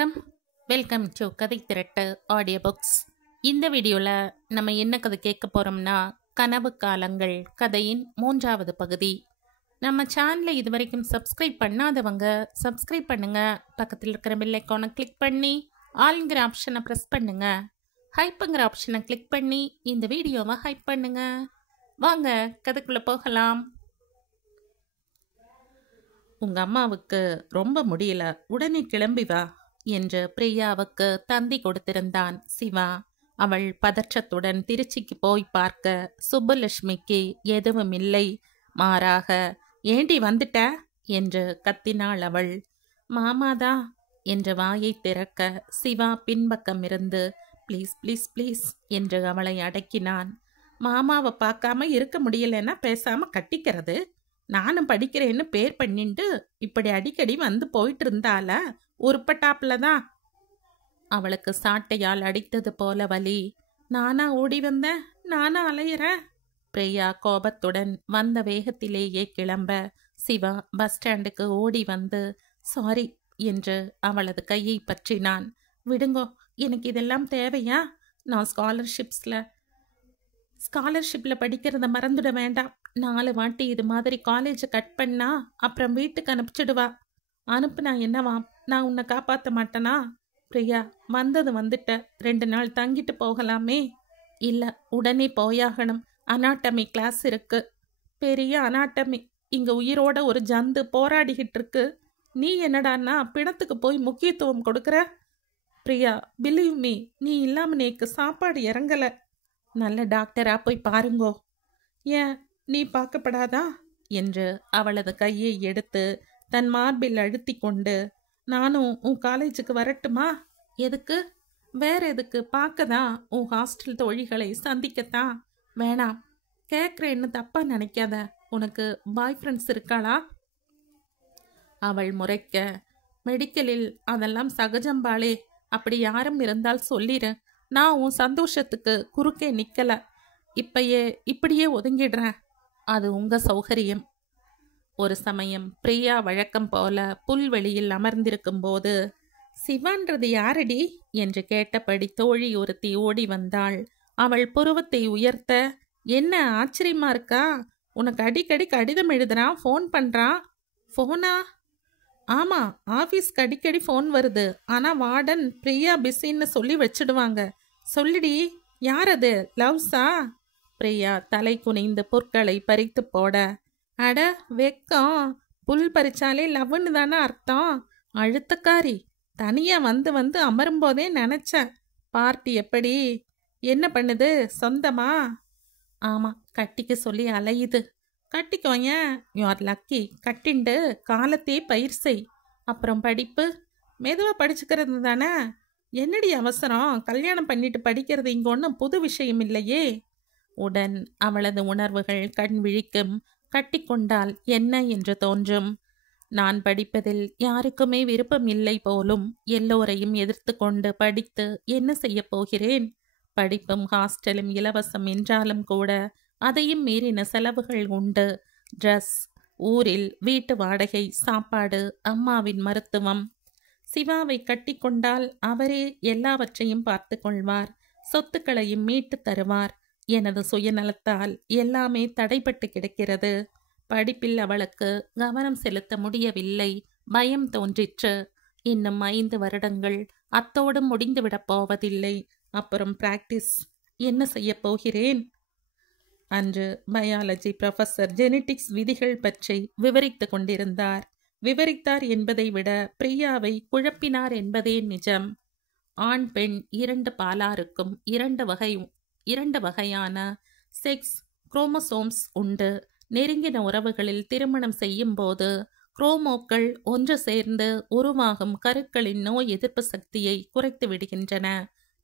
வணக்கம். Welcome to கதை திரட்டு audio books. இந்த வீடியோவில் நம்ம என்ன கதை கேட்க போகிறோம்னா, கனவு காலங்கள் கதையின் 3வது பகுதி. நம்ம சேனலை இது வரைக்கும் சப்ஸ்கிரைப் பண்ணாதவங்க சப்ஸ்கிரைப் பண்ணுங்க. பக்கத்தில் இருக்கிற பெல் ஐக்கானை கிளிக் பண்ணி ஆல்ங்கிற ஆப்ஷனை ப்ரெஸ் பண்ணுங்க. ஹைப்புங்கிற ஆப்ஷனை கிளிக் பண்ணி இந்த வீடியோவை ஹைப் பண்ணுங்க. வாங்க கதைக்குள்ளே போகலாம். உங்கள் அம்மாவுக்கு ரொம்ப முடியல, உடனே கிளம்பி வா என்று பிரியாவுக்கு தந்தி கொடுத்திருந்தான் சிவா. அவள் பதற்றத்துடன் திருச்சிக்கு போய் பார்க்க சுப்புலட்சுமிக்கு எதுவும் இல்லை. மாறாக, ஏண்டி வந்துட்ட என்று கத்தினாள் அவள். மாமாதா என்று வாயை திறக்க சிவா பின்பக்கம் இருந்து ப்ளீஸ் ப்ளீஸ் ப்ளீஸ் என்று அவளை அடக்கினான். மாமாவை பார்க்காம இருக்க முடியலன்னா பேசாம கட்டிக்கிறது. நானும் படிக்கிறேன்னு பேர் பண்ணிட்டு இப்படி அடிக்கடி வந்து போயிட்டு இருந்தால உருப்பட்டாப்புல தான். அவளுக்கு சாட்டையால் அடித்தது போல வலி. நானா ஓடி வந்தேன், நானா அலையிறேன். பிரியா கோபத்துடன் வந்த வேகத்திலேயே கிளம்ப சிவா பஸ் ஸ்டாண்டுக்கு ஓடி வந்து சாரி என்று அவளது கையை பற்றினான். விடுங்கோ, எனக்கு இதெல்லாம் தேவையா? நான் ஸ்காலர்ஷிப்பில் படிக்கிறத மறந்துட வேண்டாம். 4 வாட்டி இது மாதிரி காலேஜை கட் பண்ணா அப்புறம் வீட்டுக்கு அனுப்பிச்சிடுவா. அனுப்புனா என்னவாம்? நான் உன்னை காப்பாற்ற மாட்டேனா? பிரியா, வந்தது வந்துட்ட, 2 நாள் தங்கிட்டு போகலாமே. இல்லை, உடனே போயாகணும். அனாட்டமி கிளாஸ் இருக்கு. பெரிய அனாட்டமி. இங்கே உயிரோட ஒரு ஜந்து போராடிக்கிட்டு இருக்கு. நீ என்னடான்னா பிணத்துக்கு போய் முக்கியத்துவம் கொடுக்குற? பிரியா, பிலீவ் மீ, நீ இல்லாமல் நேக்கு சாப்பாடு இறங்கலை. நல்ல டாக்டரா போய் பாருங்கோ. ஏன் நீ பார்க்கப்படாதா என்று அவளது கையை எடுத்து தன் மார்பில் அழுத்தி கொண்டு, நானும் உன் காலேஜுக்கு வரட்டுமா? எதுக்கு? வேற எதுக்கு? பார்க்கதான். உன் ஹாஸ்டல் தோழிகளை சந்திக்கத்தான். வேணாம், கேட்குறேன்னு தப்பா நினைக்காத. உனக்கு பாய் ஃப்ரெண்ட்ஸ் இருக்காளா? அவள் முறைக்க, மெடிக்கலில் அதெல்லாம் சகஜம்பாளே. அப்படி யாரும் இருந்தால் சொல்லிடு. நான் உன் சந்தோஷத்துக்கு குறுக்கே நிற்கலை. இப்படியே ஒதுங்கிடுறேன். அது உங்க சௌகரியம். ஒரு சமயம் பிரியா வழக்கம் போல புல்வெளியில் அமர்ந்திருக்கும் போது, சிவான்றது யாரடி என்று கேட்டபடி தோழி ஒருத்தி ஓடி வந்தாள். அவள் புருவத்தை உயர்த்த, என்ன ஆச்சரியமா இருக்கா? உனக்கு அடிக்கடி கடிதம் எழுதுறான், ஃபோன் பண்றான். ஃபோனா? ஆமா, ஆஃபீஸ்க்கு அடிக்கடி ஃபோன் வருது. ஆனா வார்டன் பிரியா பிஸின்னு சொல்லி வச்சிடுவாங்க. சொல்லிடி, யார் அது? லவ்ஸா? பிரியா தலை குனிந்து புற்களை பறித்து போட, அட வெக்கம், புல் பறிச்சாலே லவ்னு தானே அர்த்தம். அழுத்தக்காரி. தனியா வந்து வந்து அமரும்போதே நினைச்சேன். பார்ட்டி எப்படி? என்ன பண்ணுது? சொந்தமா? ஆமா, கட்டிக்க சொல்லி அலையுது. கட்டிக்கோங்க, யூ ஆர் லக்கி. கட்டிண்டு காலத்தையே பயிர் செய். அப்புறம் படிப்பு மெதுவாக படிச்சுக்கிறது தானே. என்னடி அவசரம்? கல்யாணம் பண்ணிட்டு படிக்கிறது இங்கே ஒன்றும் புது விஷயம் இல்லையே. உடன் அவளது உணர்வுகள் கண் விழிக்கும். கட்டிக்கொண்டால் என்ன என்று தோன்றும். நான் படிப்பதில் யாருக்குமே விருப்பம் இல்லை போலும். எல்லோரையும் எதிர்த்து கொண்டு படித்து என்ன செய்ய போகிறேன்? படிப்பும் ஹாஸ்டலும் இலவசம் என்றாலும் கூட அதையும் மீறின செலவுகள் உண்டு. ட்ரெஸ், ஊரில் வீட்டு வாடகை, சாப்பாடு, அம்மாவின் மருத்துவம். சிவாவை கட்டி கொண்டால் அவரே எல்லாவற்றையும் பார்த்து கொள்வார். சொத்துக்களையும் மீட்டு தருவார். எனது சுயநலத்தால் எல்லாமே தடைப்பட்டு கிடக்கிறது. படிப்பில் அவளுக்கு கவனம் செலுத்த முடியவில்லை. பயம் தோன்றிற்று. இன்னும் 5 வருடங்கள் அத்தோடு முடிந்துவிடப் போவதில்லை. அப்புறம் பிராக்டிஸ். என்ன செய்ய போகிறேன்? அன்று பயாலஜி ப்ரொஃபஸர் ஜெனட்டிக்ஸ் விதிகள் பற்றி விவரித்து கொண்டிருந்தார். விவரித்தார் என்பதை விட பிரியாவை குழப்பினார் என்பதே நிஜம். ஆண் பெண் 2 பாலாருக்கும் 2 வகையான செக்ஸ் குரோமோசோம்ஸ் உண்டு. நெருங்கின உறவுகளில் திருமணம் செய்யும் போது குரோமோக்கள் ஒன்று சேர்ந்து உருவாகும் கருக்களின் நோய் எதிர்ப்பு சக்தியை குறைத்து விடுகின்றன.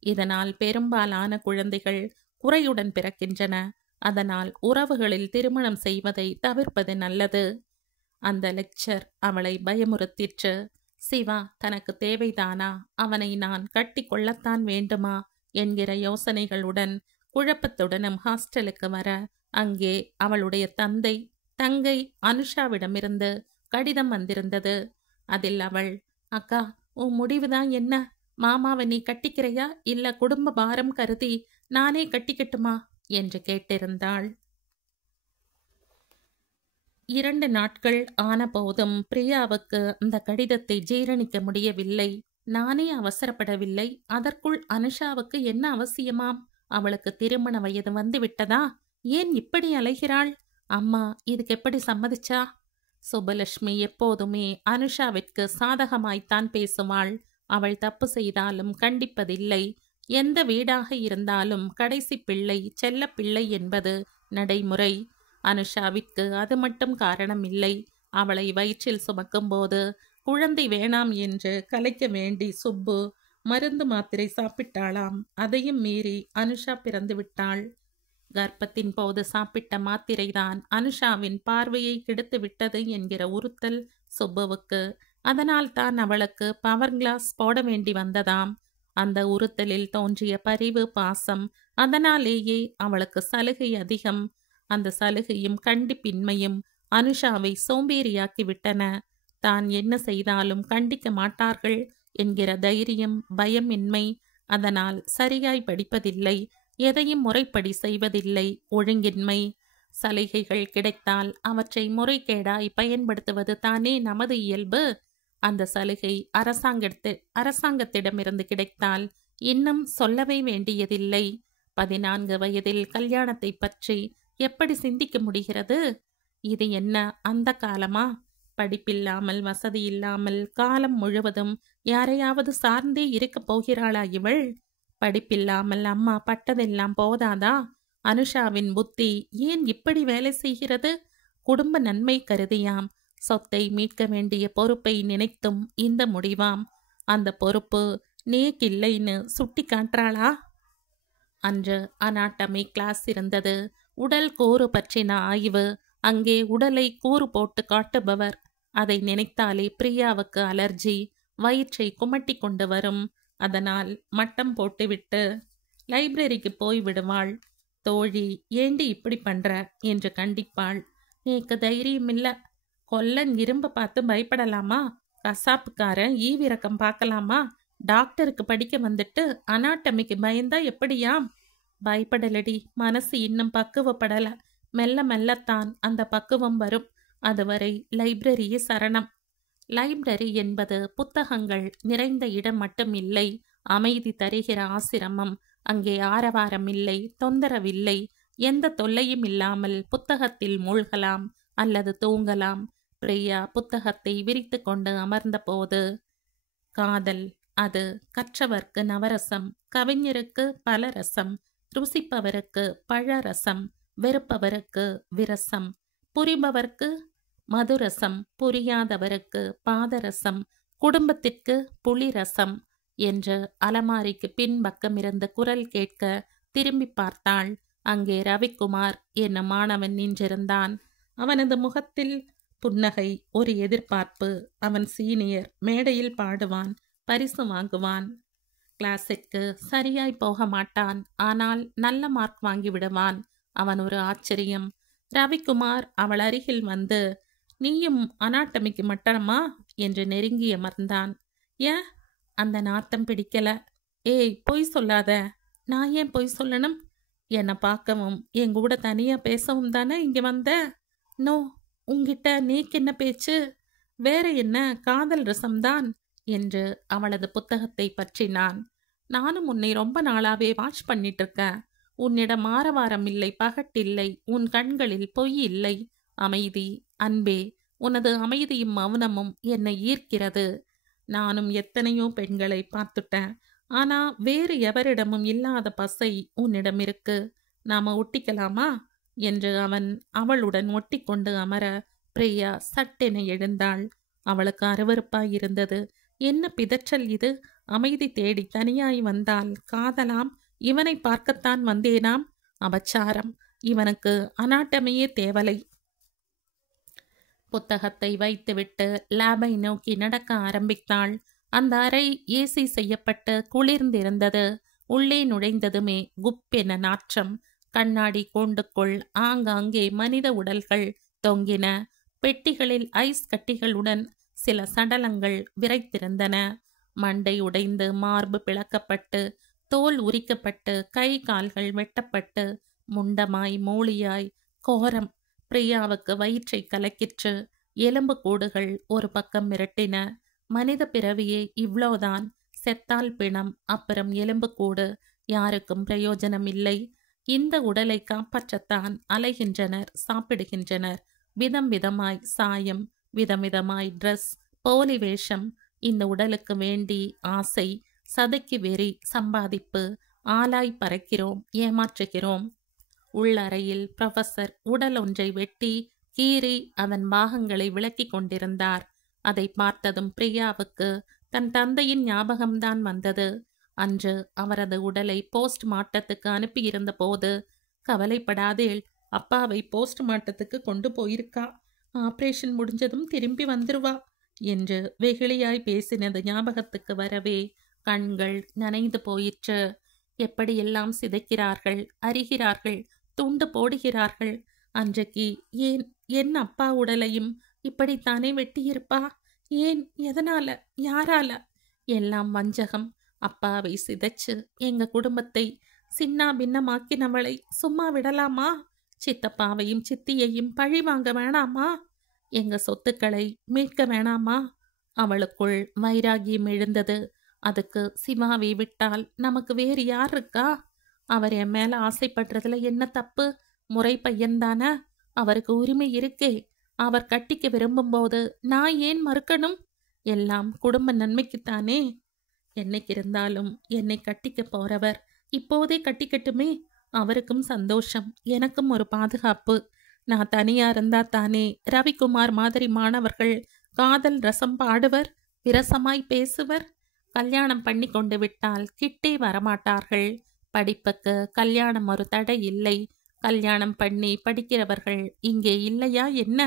இதனால் பெரும்பாலான குழந்தைகள் குறையுடன் பிறக்கின்றன. அதனால் உறவுகளில் திருமணம் செய்வதை தவிர்ப்பது நல்லது. அந்த லெக்சர் அவளை பயமுறுத்திற்று. சிவா தனக்கு தேவைதானா? அவனை நான் கட்டி கொள்ளத்தான் வேண்டுமா என்கிற யோசனைகளுடன் குழப்பத்துடனும் ஹாஸ்டலுக்கு வர, அங்கே அவளுடைய தங்கை அனுஷாவிடமிருந்து கடிதம் வந்திருந்தது. அதில் அவள், அக்கா, உன் முடிவுதான் என்ன? மாமாவை நீ கட்டிக்கிறையா இல்ல குடும்ப பாரம் கருதி நானே கட்டிக்கட்டுமா என்று கேட்டிருந்தாள். 2 நாட்கள் ஆனபோதும் பிரியாவுக்கு அந்த கடிதத்தை ஜீரணிக்க முடியவில்லை. நானே அவசரப்படவில்லை, அதற்குள் அனுஷாவுக்கு என்ன அவசியமாம்? அவளுக்கு திருமண வயது வந்து விட்டதா? ஏன் இப்படி அலைகிறாள்? அம்மா இதுக்கு எப்படி சம்மதிச்சா? சுபலட்சுமி எப்போதுமே அனுஷாவிற்கு சாதகமாய்த்தான் பேசுவாள். அவள் தப்பு செய்தாலும் கண்டிப்பதில்லை. எந்த வீடாக இருந்தாலும் கடைசி பிள்ளை செல்ல பிள்ளை என்பது நடைமுறை. அனுஷாவிற்கு அது மட்டும் காரணம் இல்லை. அவளை வயிற்றில் சுமக்கும்போது குழந்தை வேணாம் என்று கலைக்க வேண்டி சுப்பு மருந்து மாத்திரை சாப்பிட்டாளாம். அதையும் மீறி அனுஷா பிறந்து விட்டாள். கர்ப்பத்தின் போது சாப்பிட்ட மாத்திரைதான் அனுஷாவின் பார்வையை கெடுத்து விட்டது என்கிற உறுத்தல் சுப்புவுக்கு. அதனால் தான் அவளுக்கு பவர் கிளாஸ் போட வேண்டி வந்ததாம். அந்த உறுத்தலில் தோன்றிய பரிவு பாசம், அதனாலேயே அவளுக்கு சலுகை அதிகம். அந்த சலுகையும் கண்டிப்பின்மையும் அனுஷாவை சோம்பேறியாக்கி விட்டன. தான் என்ன செய்தாலும் கண்டிக்க மாட்டார்கள் என்கிற தைரியம், பயமின்மை. அதனால் சரியாய் படிப்பதில்லை, எதையும் முறைப்படி செய்வதில்லை, ஒழுங்கின்மை. சலுகைகள் கிடைத்தால் அவற்றை முறைகேடாய் பயன்படுத்துவது தானே நமது இயல்பு. அந்த சலுகை அரசாங்கத்திடமிருந்து கிடைத்தால் இன்னும் சொல்லவே வேண்டியதில்லை. 14 வயதில் கல்யாணத்தை பற்றி எப்படி சிந்திக்க முடிகிறது? இது என்ன அந்த காலமா? படிப்பில்லாமல் வசதி இல்லாமல் காலம் முழுவதும் யாரையாவது சார்ந்தே இருக்கப் போகிறாளா இவள்? படிப்பில்லாமல் அம்மா பட்டதெல்லாம் போதாதா? அனுஷாவின் புத்தி ஏன் இப்படி வேலை செய்கிறது? குடும்ப நன்மை கருதியாம். சொத்தை மீட்க வேண்டிய பொறுப்பை நினைத்தும் இந்த முடிவாம். அந்த பொறுப்பு நேக்கில்லைன்னு சுட்டி காட்டுறாளா? அன்று அனாட்டமி கிளாஸ் இருந்தது. உடல் கூறு பற்றின ஆய்வு. அங்கே உடலை கூறு போட்டு காட்டுபவர். அதை நினைத்தாலே பிரியாவுக்கு அலர்ஜி, வயிற்றை குமட்டி கொண்டு வரும். அதனால் மட்டம் போட்டுவிட்டு லைப்ரரிக்கு போய் விடுவாள். தோழி ஏண்டி இப்படி பண்ற என்று கண்டிப்பாள். நேக்கு தைரியம் இல்ல. கொல்லன் இரும்ப பார்த்து பயப்படலாமா? கசாப்புக்காரன் ஈவிரக்கம் பார்க்கலாமா? டாக்டருக்கு படிக்க வந்துட்டு அனாட்டமிக்கு பயந்தா எப்படியாம்? பயப்படலடி, மனசு இன்னும் பக்குவப்படல. மெல்ல மெல்லத்தான் அந்த பக்குவம் வரும். அதுவரை லைப்ரரியே சரணம். லைப்ரரி என்பது புத்தகங்கள் நிறைந்த இடம் மட்டும் இல்லை, அமைதி தருகிற ஆசிரமம். அங்கே ஆரவாரம் இல்லை, தொந்தரவில்லை. எந்த தொல்லையும் இல்லாமல் புத்தகத்தில் மூழ்கலாம் அல்லது தூங்கலாம். பிரியா புத்தகத்தை விரித்து கொண்டு அமர்ந்த போது காதல், அது கற்றவர்க்கு நவரசம், கவிஞருக்கு பலரசம், ருசிப்பவருக்கு பழரசம், வெறுப்பவருக்கு விரசம், புரிபவர்க்கு மதுரசம், புரியாதவருக்கு பாதரசம், குடும்பத்திற்கு புளிரசம் என்று அலமாரிக்கு பின்பக்கமிருந்த குரல் கேட்க திரும்பி பார்த்தாள். அங்கே ரவிக்குமார் என்னும் மாணவன் நின்றிருந்தான். அவனது முகத்தில் புன்னகை, ஒரு எதிர்பார்ப்பு. அவன் சீனியர், மேடையில் பாடுவான், பரிசு வாங்குவான். கிளாஸிற்கு சரியாய் போக மாட்டான், ஆனால் நல்ல மார்க் வாங்கி விடுவான். அவன் ஒரு ஆச்சரியம். ரவிக்குமார் அவள் அருகில் வந்து, நீயும் அனாட்டமிக்கு மட்டமா என்று நெருங்கி அமர்ந்தான். ஏன்? அந்த நாத்தம் பிடிக்கல. ஏய் பொய் சொல்லாத. நான் ஏன் பொய் சொல்லணும்? என்னை பார்க்கவும் என் கூட தனியா பேசவும் தானே இங்க வந்த. நோ, உங்கிட்ட நீக்கு என்ன பேச்சு? வேற என்ன, காதல் ரசம்தான் என்று அவளது புத்தகத்தை பற்றினான். நானும் உன்னை ரொம்ப நாளாவே வாட்ச் பண்ணிட்டு இருக்கேன். உன்னிடம் ஆரவாரம் இல்லை, பகட்டில்லை, உன் கண்களில் பொய் இல்லை, அமைதி. அன்பே, உனது அமைதியும் மௌனமும் என்னை ஈர்க்கிறது. நானும் எத்தனையோ பெண்களை பார்த்துட்டேன். ஆனா வேறு எவரிடமும் இல்லாத பசை உன்னிடம் இருக்கு. நாம ஒட்டிக்கலாமா என்று அவன் அவளுடன் ஒட்டி கொண்டு அமர பிரியா சட்டென எழுந்தாள். அவளுக்கு அருவருப்பாயிருந்தது. என்ன பிதற்றல் இது? அமைதி தேடி தனியாய் வந்தால் காதலாம். இவனை பார்க்கத்தான் வந்தேனாம். அபச்சாரம். இவனுக்கு அனாட்டமியே தேவலை. புத்தகத்தை வைத்துவிட்டு லேபை நோக்கி நடக்க ஆரம்பித்தாள். அந்த அறை ஏசி செய்யப்பட்டு குளிர்ந்திருந்தது. உள்ளே நுழைந்ததுமே குப்பென நாற்றம். கண்ணாடி கூண்டுக்குள் ஆங்காங்கே மனித உடல்கள் தொங்கின. பெட்டிகளில் ஐஸ் கட்டிகளுடன் சில சடலங்கள் விரைத்திருந்தன. மண்டை உடைந்து மார்பு பிளக்கப்பட்டு தோல் உரிக்கப்பட்டு கை கால்கள் வெட்டப்பட்டு முண்டமாய் மூளியாய் கோரம். பிரியாவுக்கு வயிற்றை கலக்கிற்று. எலும்பு கூடுகள் ஒரு பக்கம் மிரட்டின. மனித பிறவியே இவ்வளோதான். செத்தால் பிணம், அப்புறம் எலும்பு கூடு. யாருக்கும் பிரயோஜனம் இல்லை. இந்த உடலை காப்பாற்றத்தான் அலைகின்றனர், சாப்பிடுகின்றனர். விதம் விதமாய் சாயம், விதவிதமாய் ட்ரெஸ், போலி வேஷம். இந்த உடலுக்கு வேண்டி ஆசை, சதைக்கு வெறி, சம்பாதிப்பு. ஆளாய் பறக்கிறோம், ஏமாற்றுகிறோம். உள்ளறையில் புரொஃபசர் உடல் ஒன்றை வெட்டி கீறி அதன் பாகங்களை விளக்கி கொண்டிருந்தார். அதை பார்த்ததும் பிரியாவுக்கு தன் தந்தையின் ஞாபகம்தான் வந்தது. அன்று அவரது உடலை போஸ்ட் மார்ட்டத்துக்கு அனுப்பியிருந்த போது, கவலைப்படாதேள், அப்பாவை போஸ்ட் மார்ட்டத்துக்கு கொண்டு போயிருக்கா, ஆபரேஷன் முடிஞ்சதும் திரும்பி வந்துருவா என்று வெகுளியாய் பேசினது ஞாபகத்துக்கு வரவே கண்கள் நனைந்து போயிற்று. எப்படியெல்லாம் சிதைக்கிறார்கள், அறிகிறார்கள், துண்டு போடுகிறார்கள். அன்றைக்கு ஏன் என் அப்பா உடலையும் இப்படித்தானே வெட்டியிருப்பா? ஏன்? எதனால? யாரால? எல்லாம் வஞ்சகம். அப்பாவை சிதைச்சு எங்க குடும்பத்தை சின்னா பின்னமாக்கினவளை சும்மா விடலாமா? சித்தப்பாவையும் சித்தியையும் பழி வாங்க வேணாமா? எங்க சொத்துக்களை மீட்க வேணாமா? அவளுக்குள் வைராகியம் எழுந்தது. அதுக்கு சிவாவை விட்டால் நமக்கு வேறு யார் இருக்கா? அவர் என் மேல ஆசைப்படுறதுல என்ன தப்பு? முறை பையன்தானே, அவருக்கு உரிமை இருக்கே. அவர் கட்டிக்க விரும்பும்போது நான் ஏன் மறுக்கணும்? எல்லாம் குடும்ப நன்மைக்குத்தானே. என்னைக்கு இருந்தாலும் என்னை கட்டிக்க போறவர் இப்போதே கட்டிக்கட்டுமே. அவருக்கும் சந்தோஷம், எனக்கும் ஒரு பாதுகாப்பு. நான் தனியா இருந்தா தானே ரவிக்குமார் மாதிரி மாணவர்கள் காதல் ரசம் பாடுவர், விரசமாய் பேசுவர். கல்யாணம் பண்ணி கொண்டு விட்டால் கிட்டே வரமாட்டார்கள். படிப்புக்கு கல்யாணம் ஒரு தடை இல்லை. கல்யாணம் பண்ணி படிக்கிறவர்கள் இங்கே இல்லையா என்ன?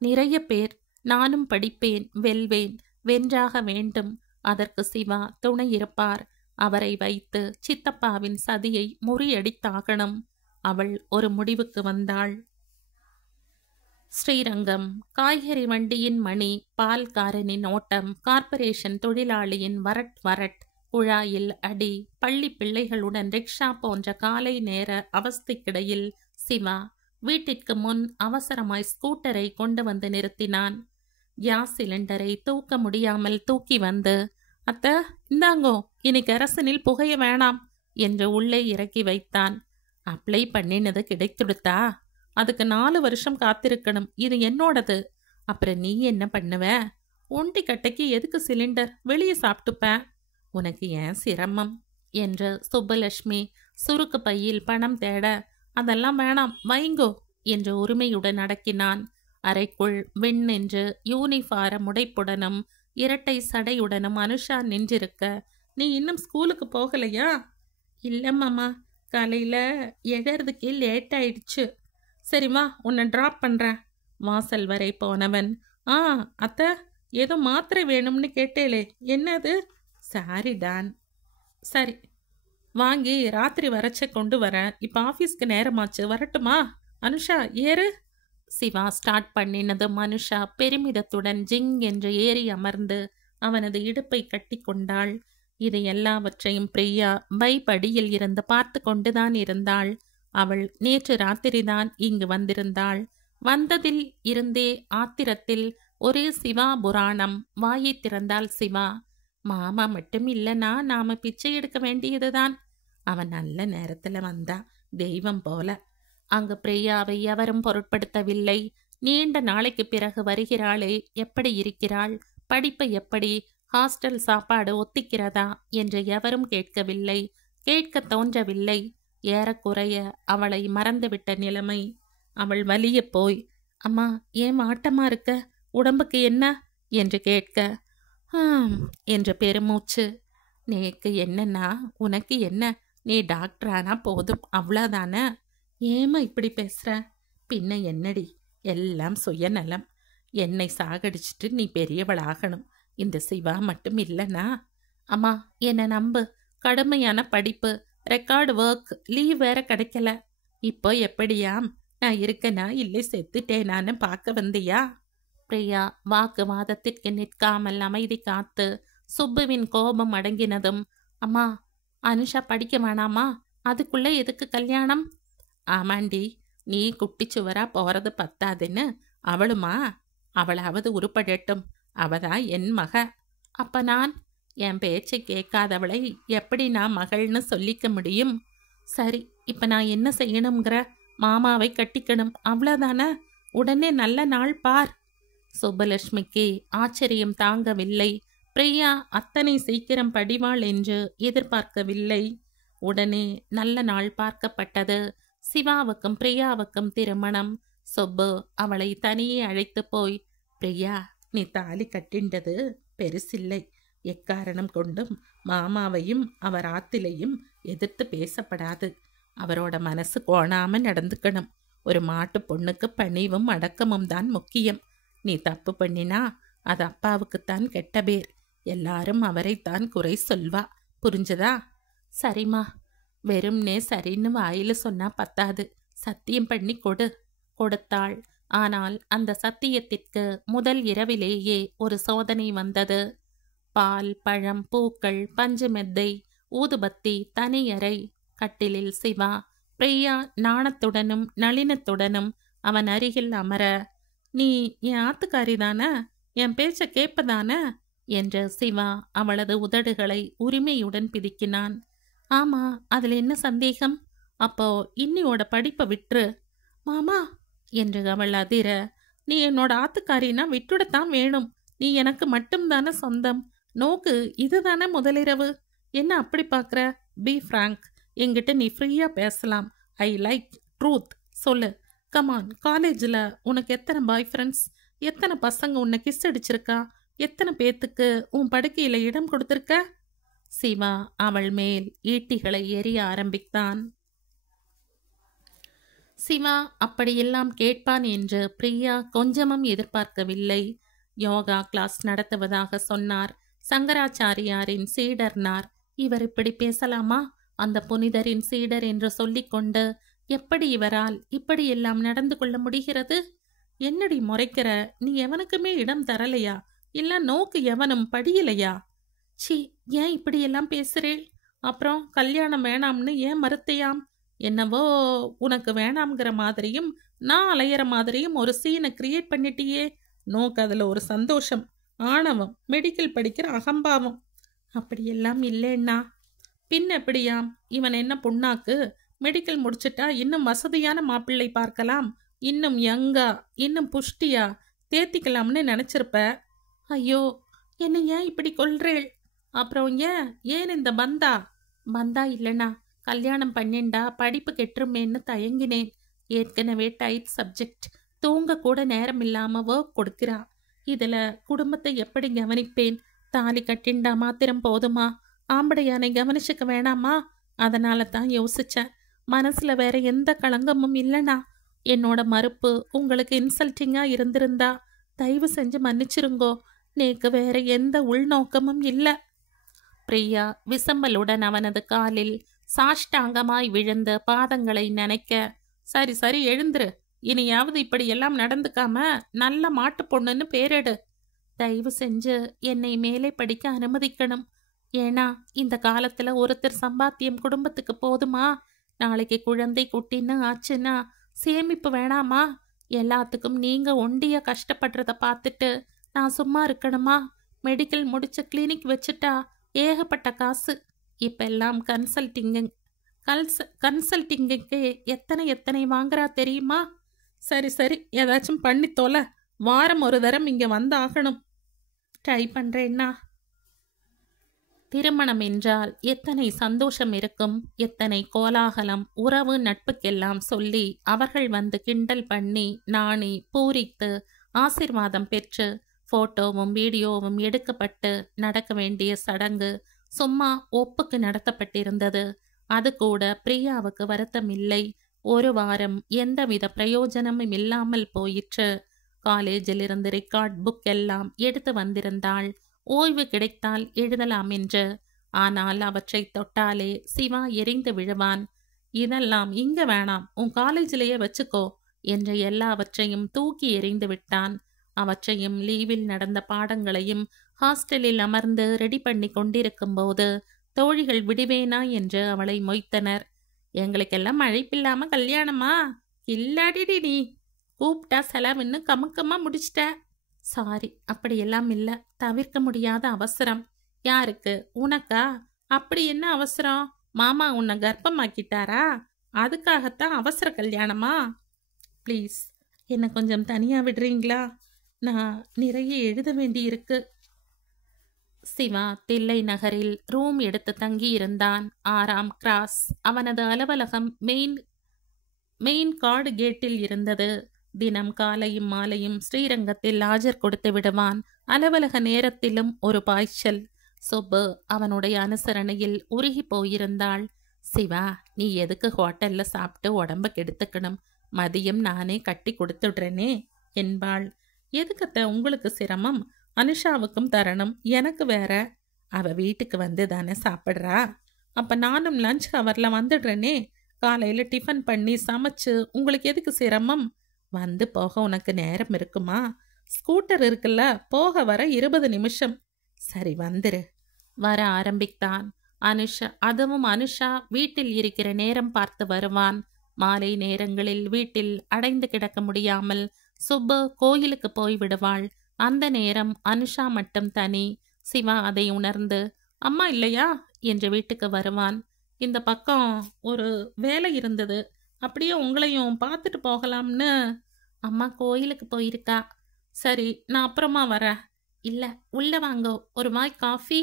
நிறைய பேர். நானும் படிப்பேன், வெல்வேன், வென்றாக வேண்டும். அதற்கு சிவா துணை இருப்பார். அவரை வைத்து சித்தப்பாவின் சதியை முறியடித்தாகணும். அவள் ஒரு முடிவுக்கு வந்தாள். ஸ்ரீரங்கம். காய்கறி வண்டியின் மணி, பால்காரனின் ஓட்டம், கார்ப்பரேஷன் தொழிலாளியின் வரட் வரட், குழாயில் அடி, பள்ளி பிள்ளைகளுடன் ரிக்ஷா போன்ற காலை நேர அவஸ்தைக்கிடையில் சிவா வீட்டிற்கு முன் அவசரமாய் ஸ்கூட்டரை கொண்டு வந்து நிறுத்தினான். கேஸ் சிலிண்டரை தூக்க முடியாமல் தூக்கி வந்து, அத்த இந்தாங்கோ, இனி கெரசனில் புகைய வேணாம் என்று உள்ளே இறக்கி வைத்தான். அப்ளை பண்ணினது கிடைத்துடுத்தா? அதுக்கு 4 வருஷம் காத்திருக்கணும். இது என்னோடது. அப்புறம் நீ என்ன பண்ணுவ? ஒண்டி கட்டைக்கு எதுக்கு சிலிண்டர்? வெளியே சாப்பிட்டுப்பேன். உனக்கு ஏன் சிரமம் என்று சுப்புலட்சுமி சுருக்கு பையில் பணம் தேட, அதெல்லாம் வேணாம் வைங்கோ என்று உரிமையுடன் அடக்கினான். அறைக்குள் வெண்ணென்று யூனிஃபாரம் உடைப்புடனும் இரட்டை சடையுடனும் அனுஷா நின்றிருக்க, நீ இன்னும் ஸ்கூலுக்கு போகலையா? இல்லம்மாமா, காலையில எழறதுக்கே லேட் ஆயிடுச்சு. சரிம்மா, உன்னை ட்ராப் பண்றேன். வாசல் வரை போனவன், அத்த ஏதோ மாத்திரை வேணும்னு கேட்டேளே, என்னது? சாரி டான். சரி வாங்கி ராத்திரி வரைச்ச கொண்டு வரேன். இப்போ ஆஃபீஸ்க்கு நேரமாச்சு, வரட்டுமா? அனுஷா ஏறு. சிவா ஸ்டார்ட் பண்ணினது. மனுஷா பெருமிதத்துடன் ஜிங் என்று ஏறி அமர்ந்து அவனது இடுப்பை கட்டி கொண்டாள். இது எல்லாவற்றையும் பிரியா பைபடியில் இருந்து பார்த்து கொண்டுதான் இருந்தாள். அவள் நேற்று ராத்திரிதான் இங்கு வந்திருந்தாள். வந்ததில் இருந்தே ஆத்திரத்தில் ஒரே சிவா புராணம். வாயை திறந்தால் சிவா. மாமா மட்டும் இல்லைனா நாம பிச்சை எடுக்க வேண்டியதுதான். அவன் நல்ல நேரத்துல வந்தா, தெய்வம் போல. அங்கு பிரியாவை எவரும் பொருட்படுத்தவில்லை. நீண்ட நாளைக்கு பிறகு வருகிறாளே, எப்படி இருக்கிறாள், படிப்பு எப்படி, ஹாஸ்டல் சாப்பாடு ஒத்திக்கிறதா என்று எவரும் கேட்கவில்லை. கேட்க தோன்றவில்லை. ஏறக்குறைய அவளை மறந்துவிட்ட நிலைமை. அவள் வலிய போய், அம்மா ஏன் மாட்டமா இருக்க, உடம்புக்கு என்ன என்று கேட்க, என்று பெருமூச்சு. நேக்கு என்னன்னா உனக்கு என்ன, நீ டாக்டரானா போதும், அவ்வளோதானே. ஏமா இப்படி பேசுற? பின்ன என்னடி, எல்லாம் சுயநலம். என்னை சாகடிச்சிட்டு நீ பெரியவளாகணும். இந்த சிவா மட்டும் இல்லைனா? அம்மா என்னை நம்பு, கடுமையான படிப்பு, ரெக்கார்டு ஒர்க், லீவ் வேற கிடைக்கல. இப்போ எப்படியாம், நான் இருக்கனா இல்லை செத்துட்டேனான்னு பார்க்க வந்தியா? பிரியா வாக்குவாதத்திற்கு நிற்காமல் அமைதி காத்து சுப்புவின் கோபம் அடங்கினதும், அம்மா, அனுஷா படிக்க வேணாமா? அதுக்குள்ள எதுக்கு கல்யாணம்? ஆமாண்டி, நீ குட்டிச்சுவரா போறது பத்தாதுன்னு அவளுமா? அவளாவது உருப்படட்டும், அவதான் என் மக. அப்ப நான் என் பேச்சை கேட்காதவளை எப்படி நான் மகள்னு சொல்லிக்க முடியும்? சரி, இப்ப நான் என்ன செய்யணுங்கிற? மாமாவை கட்டிக்கணும், அவ்வளோதானே? உடனே நல்ல நாள் பார். சுப்பலட்சுமிக்கு ஆச்சரியம் தாங்கவில்லை. பிரியா அத்தனை சீக்கிரம் படிவாள் என்று எதிர்பார்க்கவில்லை. உடனே நல்ல நாள் பார்க்கப்பட்டது. சிவாவுக்கும் பிரியாவுக்கும் திருமணம். சுப்பு அவளை தனியே அழைத்து போய், பிரியா, நீ தாலி கட்டின்றது பெருசில்லை. எக்காரணம் கொண்டும் மாமாவையும் அவர் ஆத்திலையும் எதிர்த்து பேசப்படாது. அவரோட மனசு கோணாம நடந்துக்கணும். ஒரு மாட்டு பொண்ணுக்கு பணிவும் அடக்கமும் தான் முக்கியம். நீ தப்பு பண்ணினா அது அப்பாவுக்குத்தான் கெட்ட பேர். எல்லாரும் அவரைத்தான் குறை சொல்வா. புரிஞ்சதா? சரிம்மா. வெறும்னே சரின்னு வாயில சொன்னா பத்தாது, சத்தியம் பண்ணி கொடு. கொடுத்தாள். ஆனால் அந்த சத்தியத்திற்கு முதல் இரவிலேயே ஒரு சோதனை வந்தது. பால், பழம், பூக்கள், பஞ்சு மெத்தை, ஊதுபத்தி, தனியறை. கட்டிலில் சிவா. பிரியா நாணத்துடனும் நளினத்துடனும் அவன் அருகில் அமர, நீ என் ஆத்துக்காரிதான? என் பேச்ச கேட்பதான? என்று சிவா அவளது உதடுகளை உரிமையுடன் பிதுக்கினான். ஆமா, அதுல என்ன சந்தேகம்? அப்போ இன்னியோட படிப்பை விட்டுரு. மாமா என்று அவள் அதிர, நீ என்னோட ஆத்துக்காரினா விட்டுடத்தான் வேணும். நீ எனக்கு மட்டும்தானே சொந்தம். நோக்கு இதுதானே முதலிரவு. என்ன அப்படி பார்க்குற? Be frank. என்கிட்ட நீ ஃப்ரீயா பேசலாம். I like truth. சொல்லு. கமான். காலேஜில் உனக்கு எத்தனை பாய் ஃப்ரெண்ட்ஸ்? எத்தனை பசங்க உன்னை கிஸ் அடிச்சிருக்கா? எத்தனை பேத்துக்கு உன் படுக்கையில் இடம் கொடுத்துருக்க? சிவா அவள் மேல் ஈட்டிகளை எறிய ஆரம்பித்தான். சிவா அப்படியெல்லாம் கேட்பான் என்று பிரியா கொஞ்சமும் எதிர்பார்க்கவில்லை. யோகா கிளாஸ் நடத்துவதாக சொன்னார். சங்கராச்சாரியாரின் சீடர்னார். இவர் இப்படி பேசலாமா? அந்த புனிதரின் சீடர் என்று சொல்லிக்கொண்டு எப்படி இவரால் இப்படியெல்லாம் நடந்து கொள்ள முடிகிறது? என்னடி முறைக்கிற? நீ எவனுக்குமே இடம் தரலையா? இல்ல நோக்கு எவனும் படியலையா? சி, ஏன் இப்படியெல்லாம் பேசுறேள்? அப்புறம் கல்யாணம் வேணாம்னு ஏன் மறுத்தையாம்? என்னவோ உனக்கு வேணாம்ங்கிற மாதிரியும் நான் அலையிற மாதிரியும் ஒரு சீனை கிரியேட் பண்ணிட்டியே. நோக்கு அதுல ஒரு சந்தோஷம், ஆணவம், மெடிக்கல் படிக்கிற அகம்பாவம். அப்படியெல்லாம் இல்லைன்னா பின் எப்படியாம்? இவன் என்ன புண்ணாக்கு? மெடிக்கல் முடிச்சிட்டா இன்னும் வசதியான மாப்பிள்ளை பார்க்கலாம். இன்னும் யங்கா, இன்னும் புஷ்டியா தேத்திக்கலாம்னு நினைச்சிருப்ப. ஐயோ, என்னை ஏன் இப்படி கொல்றேள்? அப்புறம் ஏன் இந்த பந்தா? பந்தா இல்லைனா கல்யாணம் பண்ணிண்டா படிப்பு கெட்டுருமேன்னு தயங்கினேன். ஏற்கனவே டைட் சப்ஜெக்ட். தூங்க கூட நேரம் இல்லாம ஒர்க் கொடுக்கிறா. இதுல குடும்பத்தை எப்படி கவனிப்பேன்? தாலி கட்டிண்டா மாத்திரம் போதுமா? ஆம்படையானை கவனிச்சுக்க வேணாமா? அதனால தான் யோசிச்சேன். மனசுல வேற எந்த களங்கமும் இல்லைனா. என்னோட மறுப்பு உங்களுக்கு இன்சல்ட்டிங்கா இருந்திருந்தா தயவு செஞ்சு மன்னிச்சிருங்கோ. நேக்கு வேற எந்த உள்நோக்கமும் இல்லை. பிரியா விசம்பலுடன் அவனது காலில் சாஷ்டாங்கமாய் விழுந்த பாதங்களை நனைக்க, சரி சரி எழுந்துரு. இனியாவது இப்படியெல்லாம் நடந்துக்காம நல்ல மாட்டு பொண்ணுன்னு பேரெடு. தயவு செஞ்சு என்னை மேலே படிக்க அனுமதிக்கணும். ஏன்னா இந்த காலத்துல ஒருத்தர் சம்பாத்தியம் குடும்பத்துக்கு போதுமா? நாளைக்கு குழந்தை குட்டின்னு ஆச்சுன்னா சேமிப்பு வேணாமா? எல்லாத்துக்கும் நீங்க ஒண்டிய கஷ்டப்படுறத பார்த்துட்டு நான் சும்மா இருக்கணுமா? மெடிக்கல் முடிச்ச கிளினிக் வச்சுட்டா ஏகப்பட்ட காசு. இப்பெல்லாம் கன்சல்டிங்குக்கு எத்தனை வாங்குறா தெரியுமா? சரி சரி, ஏதாச்சும் பண்ணி தொலை. வாரம் ஒரு தரம் இங்க வந்தாகணும். ட்ரை பண்றேன்னா. திருமணம் என்றால் எத்தனை சந்தோஷம் இருக்கும், எத்தனை கோலாகலம். உறவு நட்புக்கெல்லாம் சொல்லி அவர்கள் வந்து கிண்டல் பண்ணி நாணி பூரித்து ஆசிர்வாதம் பெற்று போட்டோவும் வீடியோவும் எடுக்கப்பட்டு நடக்க வேண்டிய சடங்கு சும்மா ஒப்புக்கு நடத்தப்பட்டிருந்தது. அது கூட பிரியாவுக்கு வருத்தம் இல்லை. ஒரு வாரம் எந்தவித பிரயோஜனமும் இல்லாமல் போயிற்று. காலேஜில் இருந்து ரெக்கார்ட் புக் எல்லாம் எடுத்து வந்திருந்தாள். ஓய்வு கிடைத்தால் எழுதலாம் என்று. ஆனால் அவற்றை தொட்டாலே சிவா எரிந்து விழுவான். இதெல்லாம் இங்க வேணாம், உன் காலேஜிலேயே வச்சுக்கோ என்று எல்லாவற்றையும் தூக்கி எறிந்து விட்டான். அவற்றையும் லீவில் நடந்த பாடங்களையும் ஹாஸ்டலில் அமர்ந்து ரெடி பண்ணி கொண்டிருக்கும்போது தோழிகள் விடுவேனா என்று அவளை மொய்த்தனர். எங்களுக்கெல்லாம் அழைப்பில்லாம கல்யாணமா? இல்லாடிடி நீ கூப்பிட்டா செலவுன்னு கமுக்கமா முடிச்சிட்ட. சாரி, அப்படியெல்லாம் இல்ல. தவிர்க்க முடியாத அவசரம். யாருக்கு? உனக்கா? அப்படி என்ன அவசரம்? மாமா உன்னை கர்ப்பமாக்கிட்டாரா? அதுக்காகத்தான் அவசர கல்யாணமா? ப்ளீஸ் என்னை கொஞ்சம் தனியா விடுறீங்களா? நான் நிறைய எழுத வேண்டி இருக்கு. சிவா தில்லை நகரில் ரூம் எடுத்து தங்கியிருந்தான். 6ஆம் கிராஸ். அவனது அலுவலகம் மெயின் கார்டு கேட்டில் இருந்தது. தினம் காலையும் மாலையும் ஸ்ரீரங்கத்தில் ஆஜர் கொடுத்து விடுவான். அலுவலக நேரத்திலும் ஒரு பாய்ச்சல். சுப்பு அவனுடைய அனுசரணையில் உருகி போயிருந்தாள். சிவா, நீ எதுக்கு ஹோட்டல்ல சாப்பிட்டு உடம்ப கெடுத்துக்கணும்? மதியம் நானே கட்டி கொடுத்துடுறேனே என்பாள். எதுக்கத்த உங்களுக்கு சிரமம்? அனுஷாவுக்கும் தரணும், எனக்கு வேற. அவ வீட்டுக்கு வந்து தானே சாப்பிட்றா. அப்ப நானும் லஞ்ச் ஹவர்ல வந்துடுறேனே. காலையில டிஃபன் பண்ணி சமைச்சு உங்களுக்கு எதுக்கு சிரமம்? வந்து போக உனக்கு நேரம் இருக்குமா? ஸ்கூட்டர் இருக்குல்ல, போக வர 20 நிமிஷம். சரி வந்துரு. வர ஆரம்பித்தான். அதுவும் அனுஷா வீட்டில் இருக்கிற நேரம் பார்த்து வருவான். மாலை நேரங்களில் வீட்டில் அடைந்து கிடக்க முடியாமல் சுப்பு கோயிலுக்கு போய் விடுவாள். அந்த நேரம் அனுஷா மட்டும் தனி. சிவா அதை உணர்ந்து, அம்மா இல்லையா என்று வீட்டுக்கு வருவான். இந்த பக்கம் ஒரு வேலை இருந்தது, அப்படியே உங்களையும் பார்த்துட்டு போகலாம்னு. அம்மா கோயிலுக்கு போயிருக்கா. சரி, நான் அப்புறமா வரேன். இல்ல, உள்ள வாங்கோ, ஒரு வாய் காஃபி.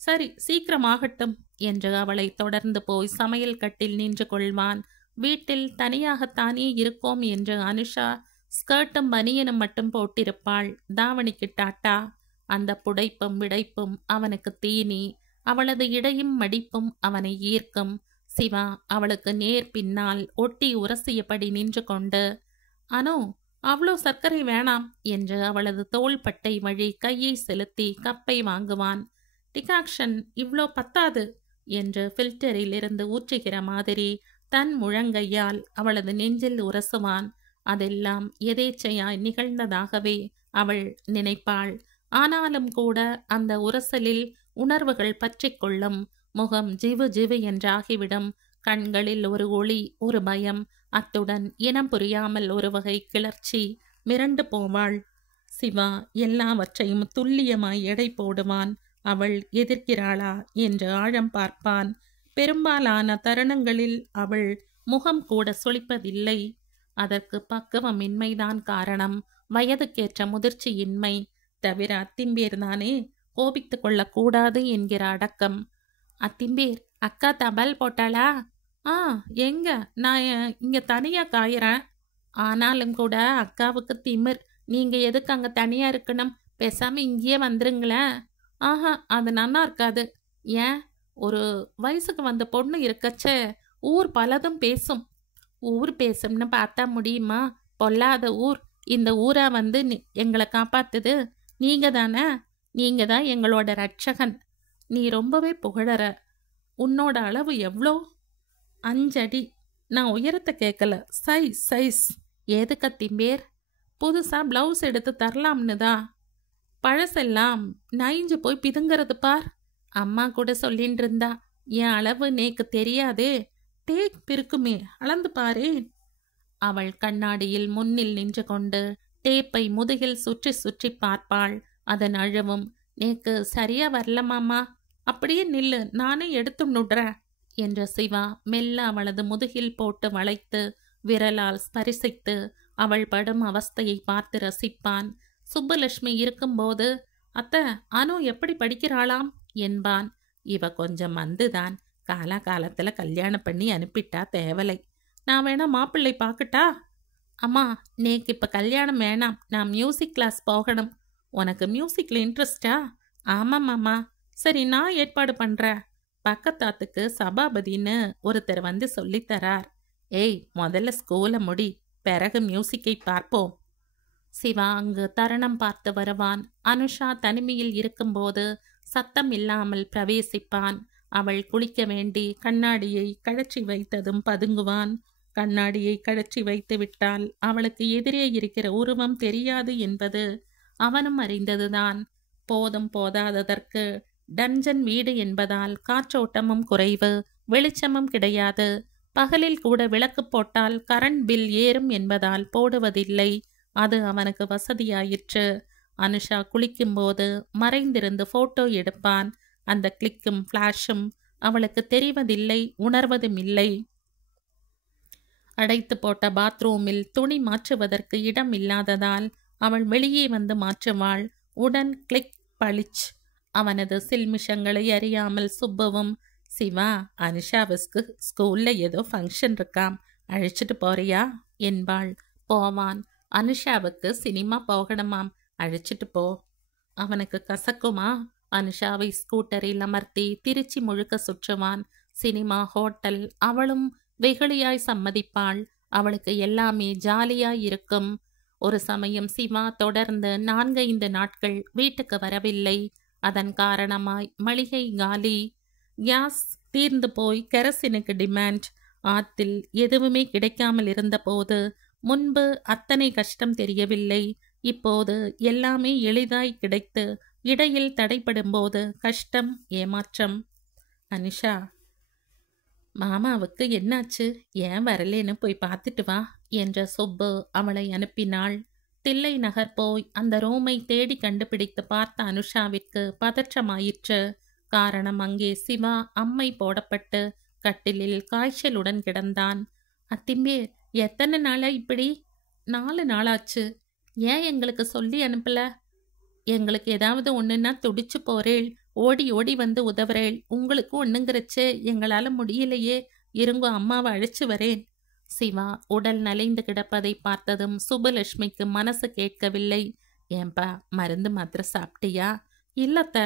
சரி, சீக்கிரம் ஆகட்டும் என்று அவளை தொடர்ந்து போய் சமையல் கட்டில் நின்று கொள்வான். வீட்டில் தனியாகத்தானே இருக்கோம் என்று அனுஷா ஸ்கர்ட்டும் பனியனும் மட்டும் போட்டிருப்பாள். தாவணிக்கு டாட்டா. அந்த புடைப்பும் விடைப்பும் அவனுக்கு தீனி. அவளது இடையும் மடிப்பும் அவனை ஈர்க்கும். சிவா அவளுக்கு நேர் பின்னால் ஒட்டி உரசியபடி நின்று கொண்டு, அனு, அவ்வளோ சர்க்கரை வேணாம் என்று அவளது தோள்பட்டை வழி கையை செலுத்தி கப்பை வாங்குவான். டிகாக்ஷன் இவ்வளோ பத்தாது என்று ஃபில்டரில் இருந்து ஊற்றுகிற மாதிரி தன் முழங்கையால் அவளது நெஞ்சில் உரசுவான். அதெல்லாம் எதேச்சையாய் நிகழ்ந்ததாகவே அவள் நினைப்பாள். ஆனாலும் கூட அந்த உரசலில் உணர்வுகள் பற்றி கொள்ளும். முகம் ஜிவு ஜிவு என்றாகிவிடும். கண்களில் ஒரு ஒளி, ஒரு பயம், அத்துடன் இனம் புரியாமல் ஒரு வகை கிளர்ச்சி. மிரண்டு போவாள். சிவா எல்லாவற்றையும் துல்லியமாய் எடை போடுவான். அவள் எதிர்க்கிறாளா என்று ஆழம் பார்ப்பான். பெரும்பாலான தருணங்களில் அவள் முகம் கூட சுளிப்பதில்லை. அதற்கு பக்குவமின்மைதான் காரணம். வயதுக்கேற்ற முதிர்ச்சியின்மை. தவிர அத்திம்பேர்தானே, கோபித்து கொள்ளக்கூடாது என்கிற அடக்கம். அத்திம்பேர், அக்கா தபால் போட்டாளா? எங்க, நான் இங்க தனியா காயறேன். ஆனாலும் கூட அக்காவுக்கு திமிர். நீங்க எதுக்கு அங்க தனியா இருக்கணும்? பேசாம இங்கேயே வந்துருங்களேன். அது நல்லா இருக்காது. ஏன்? ஒரு வயசுக்கு வந்த பொண்ணு இருக்கச்சே ஊர் பலதும் பேசும். ஊர் பேசும்னு பார்த்தா முடியுமா? பொல்லாத ஊர். இந்த ஊரா வந்து எங்களை காப்பாத்துது? நீங்க தானே. நீங்க தான் எங்களோட ரட்சகன். நீ ரொம்பவே புகழற. உன்னோட அளவு எவ்வளோ? 5 அடி. நான் உயரத்தை கேட்கல, சைஸ். ஏது கத்திம்பேர்? புதுசா பிளவுஸ் எடுத்து தரலாம்னு தான். பழசெல்லாம் நைஞ்சு போய் பிதுங்கிறது பார். அம்மா கூட சொல்லின்னு இருந்தா. என் அளவு நேக்கு தெரியாதே. டேக் பிருக்குமே, அளந்து பாரு. அவள் கண்ணாடியில் முன்னில் நின்று கொண்டு டேப்பை முதுகில் சுற்றி சுற்றி பார்ப்பாள். அதன் அழவும், நேக்கு சரியா வரல மாமா, அப்படியே நில்லு, நானே எடுத்து நுடுறேன் என்ற சிவா மெல்ல அவளது முதுகில் போட்டு வளைத்து விரலால் ஸ்பரிசித்து அவள் படும் அவஸ்தையை பார்த்து ரசிப்பான். சுப்புலட்சுமி இருக்கும்போது, அத்தை, அனு எப்படி படிக்கிறாளாம் என்பான். இவ கொஞ்சம் வந்துதான். காலத்துல கல்யாணம் பண்ணி அனுப்பிட்டா தேவலை. நான் வேணா மாப்பிள்ளை பார்க்கட்டா? அம்மா, நேக்கு இப்ப கல்யாணம் வேணாம். நான் மியூசிக் கிளாஸ் போகணும். உனக்கு மியூசிக்ல இன்ட்ரெஸ்டா? ஆமாம் மாமா. சரி, நான் ஏற்பாடு பண்றேன். பக்கத்தாத்துக்கு சபாபதின்னு ஒருத்தர் வந்து சொல்லித்தரார். ஏய், முதல்ல ஸ்கூலை முடி, பிறகு மியூசிக்கை பார்ப்போம். சிவா அங்கு தருணம் பார்த்து வருவான். அனுஷா தனிமையில் இருக்கும்போது சத்தம் இல்லாமல் பிரவேசிப்பான். அவள் குளிக்க வேண்டி கண்ணாடியை கழற்றி வைத்ததும் பதுங்குவான். கண்ணாடியை கழற்றி வைத்து விட்டால் அவளுக்கு எதிரே இருக்கிற உருவம் தெரியாது என்பது அவனும் அறிந்ததுதான். போதும் போதாததற்கு டஞ்சன் வீடு என்பதால் காற்றோட்டமும் குறைவு, வெளிச்சமும் கிடையாது. பகலில் கூட விளக்கு போட்டால் கரண்ட் பில் ஏறும் என்பதால் போடுவதில்லை. அது அவனுக்கு வசதியாயிற்று. அனுஷா குளிக்கும்போது மறைந்திருந்து போட்டோ எடுப்பான். அந்த கிளிக்கும் ஃப்ளாஷும் அவளுக்கு தெரிவதில்லை, உணர்வதும் இல்லை. அடைத்து போட்ட பாத்ரூமில் துணி மாற்றுவதற்கு இடம் இல்லாததால் அவள் வெளியே வந்து மாற்றுவாள். உடன் கிளிக் பளிச். அவனது சில்மிஷங்களை அறியாமல் சுப்புவும், சிவா, அனுஷாவுக்கு ஸ்கூல்ல ஏதோ ஃபங்க்ஷன் இருக்காம், அழைச்சிட்டு போறியா என்பாள். போவான். அனுஷாவுக்கு சினிமா போகணுமாம், அழைச்சிட்டு போ. அவனுக்கு கசக்குமா? அனுஷாவை ஸ்கூட்டரில் அமர்த்தி திருச்சி முழுக்க சுற்றுவான். Cinema, hotel. அவளும் வெகுளியாய் சம்மதிப்பாள். அவளுக்கு எல்லாமே ஜாலியாய் இருக்கும். ஒரு சமயம் சிவா தொடர்ந்து 4-5 நாட்கள் வீட்டுக்கு வரவில்லை. அதன் காரணமாய் மளிகை காலி. கேஸ் தீர்ந்து போய் கெரசினுக்கு டிமாண்ட். ஆத்தில் எதுவுமே கிடைக்காமல் இருந்தபோது முன்பு அத்தனை கஷ்டம் தெரியவில்லை. இப்போது எல்லாமே எளிதாய் கிடைத்து இடையில் தடைப்படும்போது கஷ்டம், ஏமாற்றம். அனுஷா, மாமாவுக்கு என்னாச்சு, ஏன் வரலேன்னு போய் பார்த்துட்டு வா என்ற சுப்பு அவளை அனுப்பினாள். தில்லை நகர் போய் அந்த ரூமை தேடி கண்டுபிடித்து பார்த்த அனுஷாவிற்கு பதற்றமாயிற்று. காரணம், அங்கே சிவா அம்மை போடப்பட்டு கட்டிலில் காய்ச்சலுடன் கிடந்தான். அத்திம்பேர், எத்தனை நாளா இப்படி? 4 நாளாச்சு. ஏன் எங்களுக்கு சொல்லி அனுப்பல? எங்களுக்கு ஏதாவது ஒண்ணுன்னா துடிச்சு போறேள், ஓடி ஓடி வந்து உதவுறேள். உங்களுக்கு ஒண்ணுங்கிறச்சு எங்களால முடியலையே, இருங்கோ அம்மாவை அழைச்சு வரேன். சிவா உடல் நலைந்து கிடப்பதை பார்த்ததும் சுபலட்சுமிக்கு மனசு கேட்கவில்லை. ஏன்பா, மருந்து மாத்திரை சாப்பிட்டியா? இல்லத்த.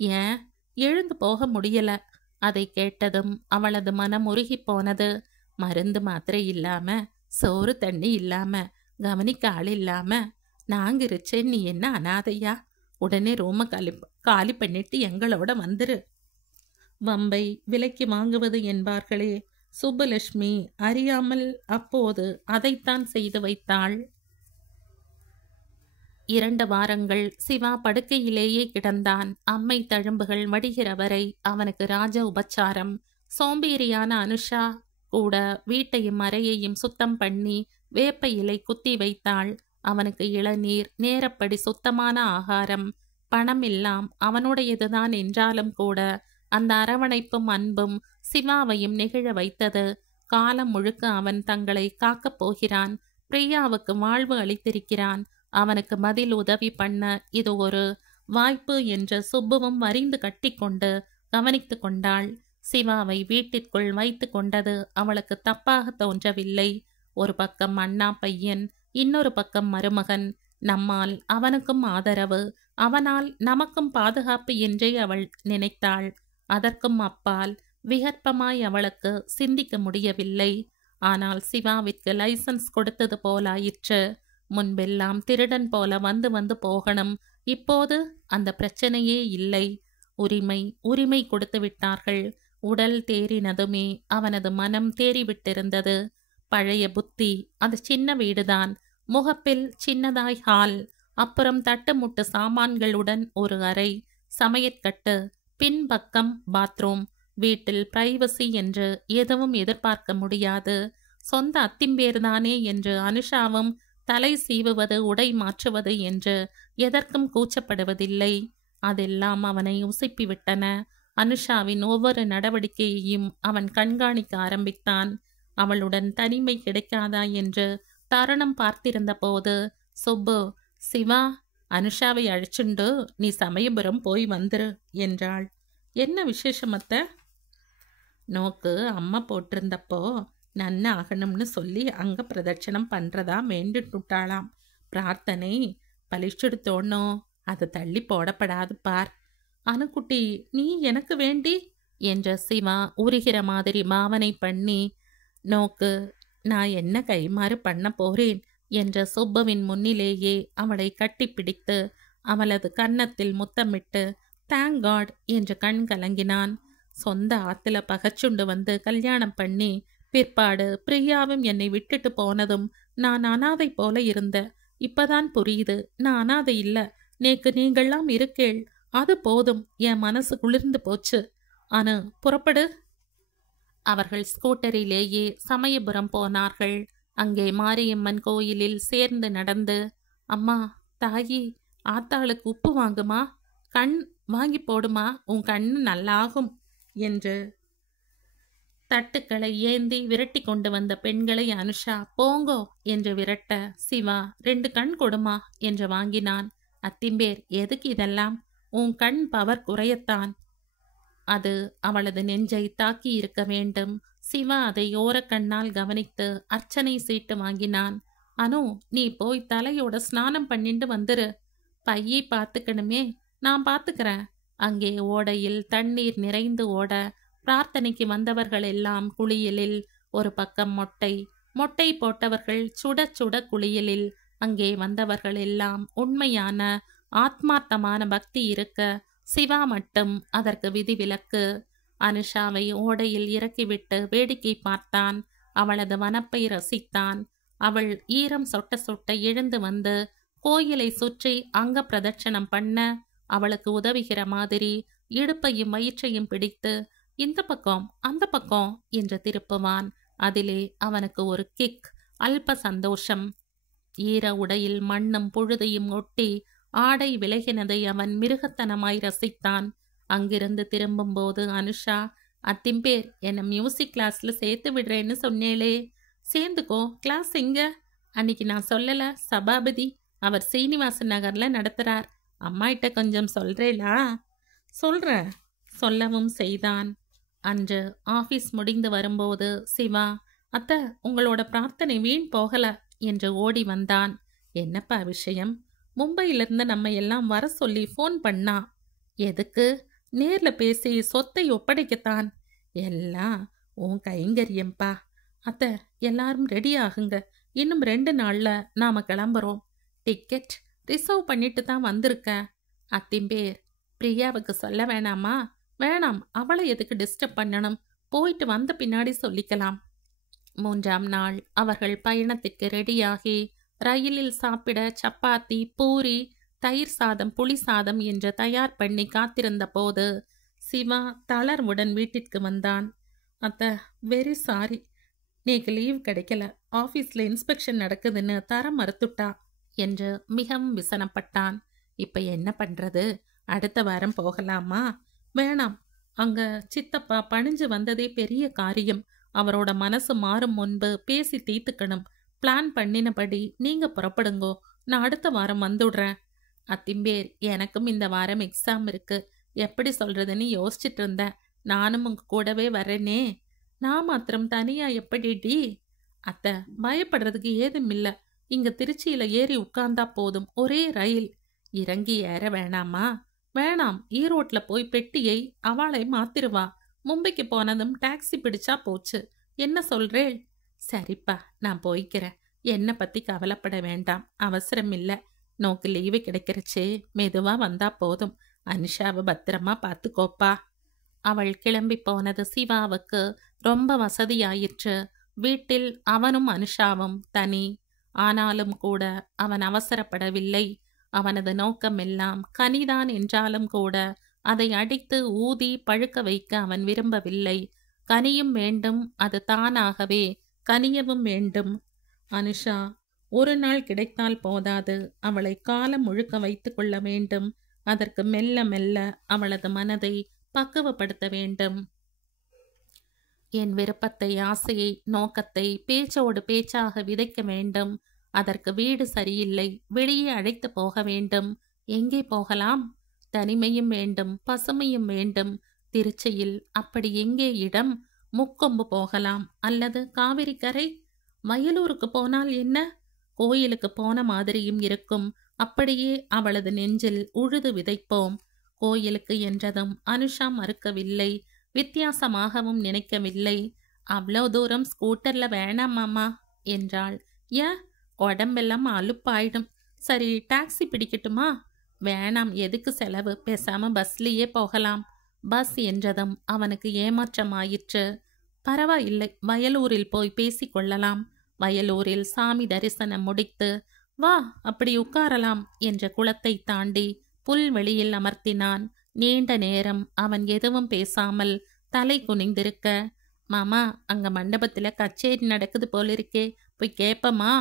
ஏன்? எழுந்து போக முடியல. அதை கேட்டதும் அவளது மனம் உருகி போனது. மருந்து மாத்திரை இல்லாம, சோறு தண்ணி இல்லாம, கவனிக்க ஆள் இல்லாம நாங்க இருச்சேன். நீ என்ன அனாதையா? உடனே ரூம காலி பண்ணிட்டு எங்களோட வந்துரு. வம்பை விலைக்கு வாங்குவது என்பார்களே, சுப்புலட்சுமி அறியாமல் அப்போது அதைத்தான் செய்து வைத்தாள். 2 வாரங்கள் சிவா படுக்கையிலேயே கிடந்தான். அம்மை தழும்புகள் வடிகிற வரை அவனுக்கு ராஜ உபச்சாரம். சோம்பேறியான அனுஷா கூட வீட்டையும் அறையையும் சுத்தம் பண்ணி வேப்ப இலை குத்தி வைத்தாள். அவனுக்கு இளநீர், நேரப்படி சுத்தமான ஆகாரம். பணம் எல்லாம் அவனுடையதுதான் என்றாலும் கூட அந்த அரவணைப்பும் அன்பும் சிவாவையும் நெகிழ வைத்தது. காலம் முழுக்க அவன் தங்களை காக்கப் போகிறான். பிரியாவுக்கு வாழ்வு அளித்திருக்கிறான். அவனுக்கு பதில் உதவி பண்ண இது ஒரு வாய்ப்பு என்று சுப்புவும் வரிந்து கட்டிக்கொண்டு கவனித்து கொண்டாள். சிவாவை வீட்டிற்குள் வைத்து கொண்டது அவளுக்கு தப்பாக தோன்றவில்லை. ஒரு பக்கம் அண்ணா பையன், இன்னொரு பக்கம் மருமகன். நம்மால் அவனுக்கும் ஆதரவு, அவனால் நமக்கும் பாதுகாப்பு என்றே அவள் நினைத்தாள். அதற்கும் அப்பால் விகற்பமாய் அவளுக்கு சிந்திக்க முடியவில்லை. ஆனால் சிவாவிற்கு லைசன்ஸ் கொடுத்தது போலாயிற்று. முன்பெல்லாம் திருடன் போல வந்து வந்து போகணும். இப்போது அந்த பிரச்சனையே இல்லை. உரிமை கொடுத்து விட்டார்கள். உடல் தேறினதுமே அவனது மனம் தேறிவிட்டிருந்தது. பழைய புத்தி. அது சின்ன வீடுதான். முகப்பில் சின்னதாய் ஹால், அப்புறம் தட்டுமுட்டு சாமான்களுடன் ஒரு அறை, சமையற்கட்டு, பின்பக்கம் பாத்ரூம். வீட்டில் பிரைவசி என்று எதுவும் எதிர்பார்க்க முடியாது. சொந்த அத்திம்பேர்தானே என்று அனுஷாவும் தலை சீவுவது, உடை மாற்றுவது என்று எதற்கும் கூச்சப்படுவதில்லை. அதெல்லாம் அவனை உசுப்பிவிட்டன. அனுஷாவின் ஒவ்வொரு நடவடிக்கையையும் அவன் கண்காணிக்க ஆரம்பித்தான். அவளுடன் தனிமை கிடைக்காதா என்று தருணம் பார்த்திருந்த போது சுப்பு, சிவா, அனுஷாவை அழைச்சுண்டு நீ சமயபுரம் போய் வந்துரு என்றாள். என்ன விசேஷமத்த? நோக்கு அம்மா போட்டிருந்தப்போ நன்ன ஆகணும்னு சொல்லி அங்க பிரதட்சணம் பண்றதா வேண்டிட்டுட்டாளாம். பிரார்த்தனை பலிச்செடுத்தோன்னோ அது தள்ளி போடப்படாது பார். அணுக்குட்டி, நீ எனக்கு வேண்டி என்ற சிவா உருகிற மாதிரி பாவனை பண்ணி, நோக்கு நான் என்ன கைமாறு பண்ண போறேன் என்ற சுப்புவின் முன்னிலேயே அவளை கட்டிப்பிடித்து அவளது கன்னத்தில் முத்தமிட்டு தேங்க் காட் என்று கண் கலங்கினான். சொந்த ஆத்துல பகச்சுண்டு வந்து கல்யாணம் பண்ணி பிற்பாடு பிரியாவும் என்னை விட்டுட்டு போனதும் நான் அனாதை போல இருந்த. இப்பதான் புரியுது, நான் அனாதை இல்ல, நேக்கு நீங்கள்லாம் இருக்கேள், அது போதும். என் மனசு குளிர்ந்து போச்சு. அனு, புறப்படு. அவர்கள் ஸ்கூட்டரிலேயே சமயபுரம் போனார்கள். அங்கே மாரியம்மன் கோயிலில் சேர்ந்து நடந்து, அம்மா, தாயி, ஆத்தாளுக்கு உப்பு வாங்குமா, கண் வாங்கி போடுமா, உன் கண்ணு நல்லாகும் என்று தட்டுக்களை ஏந்தி விரட்டி கொண்டு வந்த பெண்களை அனுஷா போங்கோ என்று விரட்ட, சிவா 2 கண் கொடுமா என்று வாங்கினான். அத்திம்பேர், எதுக்கு இதெல்லாம்? உன் கண் பவர் குறையத்தான். அது அவளது நெஞ்சை தாக்கி இருக்க வேண்டும். சிவா அதை ஓரக்கண்ணால் கவனித்து அர்ச்சனை சீட்டு வாங்கினான். அனு, நீ போய் தலையோட ஸ்நானம் பண்ணிட்டு வந்துரு. பையை பார்த்துக்கணுமே, நான் பார்த்துக்கிறேன். அங்கே ஓடையில் தண்ணீர் நிறைந்து ஓட, பிரார்த்தனைக்கு வந்தவர்கள் எல்லாம் குளியலில். ஒரு பக்கம் மொட்டை மொட்டை போட்டவர்கள் சுட சுட குளியலில். அங்கே வந்தவர்கள் எல்லாம் உண்மையான ஆத்மார்த்தமான பக்தி இருக்க, சிவா மட்டும் அதற்கு விதிவிலக்கு. அனுஷாவை ஓடையில் இறக்கிவிட்டு வேடிக்கை பார்த்தான். அவளது வனப்பை ரசித்தான். அவள் ஈரம் சொட்ட சொட்ட எழுந்து வந்து கோயிலை சுற்றி அங்க பிரதட்சணம் பண்ண, அவளுக்கு உதவுகிற மாதிரி இடுப்பையும் வயிற்றையும் பிடித்து இந்த பக்கம் அந்த பக்கம் என்று திருப்புவான். அதிலே அவனுக்கு ஒரு கிக், அல்ப சந்தோஷம். ஈர உடையில் மண்ணும் புழுதையும் ஒட்டி ஆடை விலகினதை அவன் மிருகத்தனமாய் ரசித்தான். அங்கிருந்து திரும்பும்போது அனுஷா, அத்திம்பேர், என்னை மியூசிக் கிளாஸ்ல சேர்த்து விடுறேன்னு சொன்னேளே, சேர்ந்துக்கோ. கிளாஸ் எங்க? அன்னைக்கு நான் சொல்லல, சபாபதி அவர் சீனிவாசன் நகர்ல நடத்துறார். அம்மாயிட்ட கொஞ்சம் சொல்றேலா? சொல்ற. சொல்லவும் செய்தான். அன்று ஆபீஸ் முடிந்து வரும்போது சிவா, அத்த, உங்களோட பிரார்த்தனை வீண் போகல என்று ஓடி வந்தான். என்னப்பா விஷயம்? மும்பையிலிருந்து நம்ம எல்லாம் வர சொல்லி ஃபோன் பண்ணா. எதுக்கு? நேர்ல பேசி சொத்தை ஒப்படைக்கத்தான். எல்லாம் உன் கைங்கரியம்பா. அத்த, எல்லாரும் ரெடி ஆகுங்க. இன்னும் 2 நாள்ல நாம கிளம்புறோம். டிக்கெட் ரிசர்வ் பண்ணிட்டு தான் வந்திருக்க. அத்திம்பேர், பிரியாவுக்கு சொல்ல வேணாமா? வேணாம், அவளை எதுக்கு டிஸ்டர்ப் பண்ணணும்? போயிட்டு வந்த பின்னாடி சொல்லிக்கலாம். 3ஆம் நாள் அவர்கள் பயணத்திற்கு ரெடியாகி ரயிலில் சாப்பிட சப்பாத்தி, பூரி, தயிர் சாதம், புளி சாதம் என்று தயார் பண்ணி காத்திருந்த போது சிவா தளர்வுடன் வீட்டிற்கு வந்தான். அத்த, வெரி சாரி, நேக்கு லீவ் கிடைக்கல. ஆஃபீஸில் இன்ஸ்பெக்ஷன் நடக்குதுன்னு தர மறுத்துட்டா என்று மிகவும் விசனப்பட்டான். இப்ப என்ன பண்றது? அடுத்த வாரம் போகலாமா? வேணாம், அங்க சித்தப்பா பணிஞ்சு வந்ததே பெரிய காரியம். அவரோட மனசு மாறும் முன்பு பேசி தீர்த்துக்கணும். பிளான் பண்ணினபடி நீங்க புறப்படுங்கோ. நான் அடுத்த வாரம் வந்துடுறேன். அத்திம்பேர், எனக்கும் இந்த வாரம் எக்ஸாம் இருக்கு. எப்படி சொல்றதுன்னு யோசிச்சுட்டு இருந்தேன். நானும் உங்க கூடவே வரேனே. நான் மாத்திரம் தனியா எப்படிடி? அத்த, பயப்படுறதுக்கு ஏதும் இல்ல. இங்க திருச்சியில ஏறி உட்கார்ந்தா போதும். ஒரே ரயில். இறங்கி ஏற வேணாமா? வேணாம், ஈரோட்ல போய் பெட்டியை அவளை மாத்திருவா. மும்பைக்கு போனதும் டாக்ஸி பிடிச்சா போச்சு. என்ன சொல்றேள்? சரிப்பா, நான் போய்க்கிறேன். என்னை பத்தி கவலைப்பட வேண்டாம், அவசரம் இல்ல. நோக்கு லீவு கிடைக்கிறச்சே, மெதுவா வந்தா போதும். அனுஷாவை பத்திரமா பார்த்துக்கோப்பா. அவள் கிளம்பி போனது சிவாவுக்கு ரொம்ப வசதியாயிற்று. வீட்டில் அவனும் அனுஷாவும் தனி. ஆனாலும் கூட அவன் அவசரப்படவில்லை. அவனது நோக்கமெல்லாம் கனிதான் என்றாலும் கூட அதை அடித்து ஊதி பழுக்க வைக்க அவன் விரும்பவில்லை. கனியும் வேண்டும், அது தானாகவே கனியவும் வேண்டும். அனுஷா ஒரு நாள் கிடைத்தால் போதாது, அவளை காலம் முழுக்க வைத்து கொள்ள வேண்டும். அதற்கு மெல்ல மெல்ல அவளது மனதை பக்குவப்படுத்த வேண்டும். என் விருப்பத்தை, ஆசையை, நோக்கத்தை பேச்சோடு பேச்சாக விதைக்க வேண்டும். அதற்கு வீடு சரியில்லை, வெளியே அழைத்து போக வேண்டும். எங்கே போகலாம்? தனிமையும் வேண்டும், பசுமையும் வேண்டும். திருச்சியில் அப்படி எங்கே இடம்? முக்கொம்பு போகலாம், அல்லது காவிரி கரை. வயலூருக்கு போனால் என்ன? கோயிலுக்கு போன மாதிரியும் இருக்கும். அப்படியே அவளது நெஞ்சில் உழுது விதைப்போம். கோயிலுக்கு என்றதும் அனுஷா மறுக்கவில்லை, வித்தியாசமாகவும் நினைக்கவில்லை. அவ்வளோ தூரம் ஸ்கூட்டர்ல வேணாம் மாமா என்றாள். ஏன்? உடம்பெல்லாம் அலுப்பாயிடும். சரி, டாக்ஸி பிடிக்கட்டுமா? வேணாம், எதுக்கு செலவு, பேசாம பஸ்லேயே போகலாம். பஸ் என்றதும் அவனுக்கு ஏமாற்றமாயிற்று. பரவாயில்லை, வயலூரில் போய் பேசிக்கொள்ளலாம். வயலூரில் சாமி தரிசனம் முடித்து வா, அப்படி உட்காரலாம் என்ற குளத்தை தாண்டி புல்வெளியில் அமர்த்தினான். நீண்ட நேரம் அவன் எதுவும் பேசாமல் தலை குனிந்திருக்க, மாமா, அங்க மண்டபத்துல கச்சேரி நடக்குது போலிருக்கே, போய் கேப்பமா?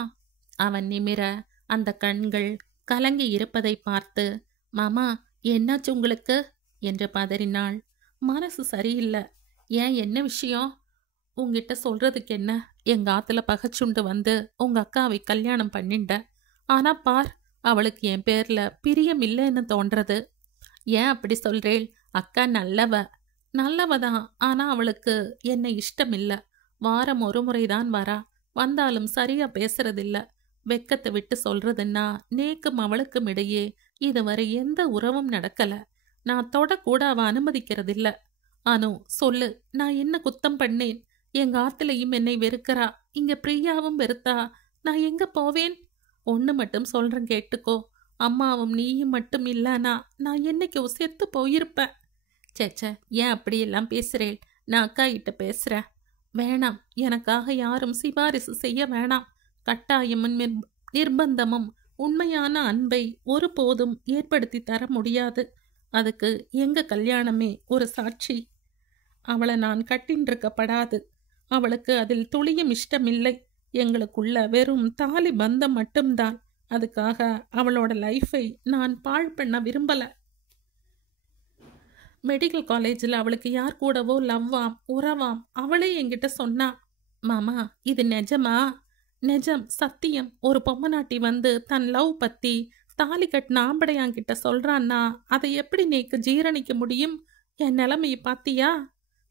அவன் நிமிர அந்த கண்கள் கலங்கி இருப்பதை பார்த்து, மாமா, என்னாச்சு உங்களுக்கு என்று பதறினாள். மனசு சரியில்லை. ஏன், என்ன விஷயம்? உங்ககிட்ட சொல்றதுக்கு என்ன? எங்க ஆத்துல பகைச்சுண்டு வந்து உங்க அக்காவை கல்யாணம் பண்ணிண்ட. ஆனா பார், அவளுக்கு என் பேர்ல பிரியம் இல்லைன்னு தோன்றது. ஏன் அப்படி சொல்றேள்? அக்கா நல்லவதான். ஆனா அவளுக்கு என்னை இஷ்டம் இல்ல. வாரம் ஒரு முறைதான் வரா. வந்தாலும் சரியா பேசுறதில்ல. வெக்கத்தை விட்டு சொல்றதுன்னா நேக்கும் அவளுக்கும் இடையே இதுவரை எந்த உறவும் நடக்கல. நான் தொடக்கூட அவ அனுமதிக்கிறதில்ல. அனு, சொல்லு, நான் என்ன குத்தம் பண்ணேன்? எங்க ஆத்துலையும் என்னை வெறுக்கிறா, இங்க பிரியாவும் வெறுத்தா. நான் எங்க போவேன்? ஒண்ணு மட்டும் சொல்றேன், கேட்டுக்கோ. அம்மாவும் நீயும் மட்டும் இல்லனா நான் என்னைக்கு செத்து போயிருப்பேன். சேச்சே, ஏன் அப்படியெல்லாம் பேசுறேன்? நான் அக்கா கிட்ட பேசுறேன். வேணாம், எனக்காக யாரும் சிபாரிசு செய்ய வேணாம். கட்டாயமும் நிர்பந்தமும் உண்மையான அன்பை ஒருபோதும் ஏற்படுத்தி தர முடியாது. அதுக்கு எங்க கல்யாணமே ஒரு சாட்சி. அவளை நான் கட்டின்றிருக்கப்படாது. அவளுக்கு அதில் துளியும் இஷ்டமில்லை. எங்களுக்குள்ள வெறும் தாலி பந்தம் மட்டும்தான். அதுக்காக அவளோட லைஃபை நான் பாழ் பண்ண விரும்பல. மெடிக்கல் காலேஜில் அவளுக்கு யார் கூடவோ லவ்வாம், உறவாம். அவளே என்கிட்ட சொன்னா. மாமா, இது நிஜமா? நிஜம், சத்தியம். ஒரு பொம்மநாட்டி வந்து தன் லவ் பத்தி தாலி கட்டின ஆம்படையாங்கிட்ட சொல்றான்னா அதை எப்படி நீக்கு ஜீரணிக்க முடியும்? என் நிலைமையை பாத்தியா?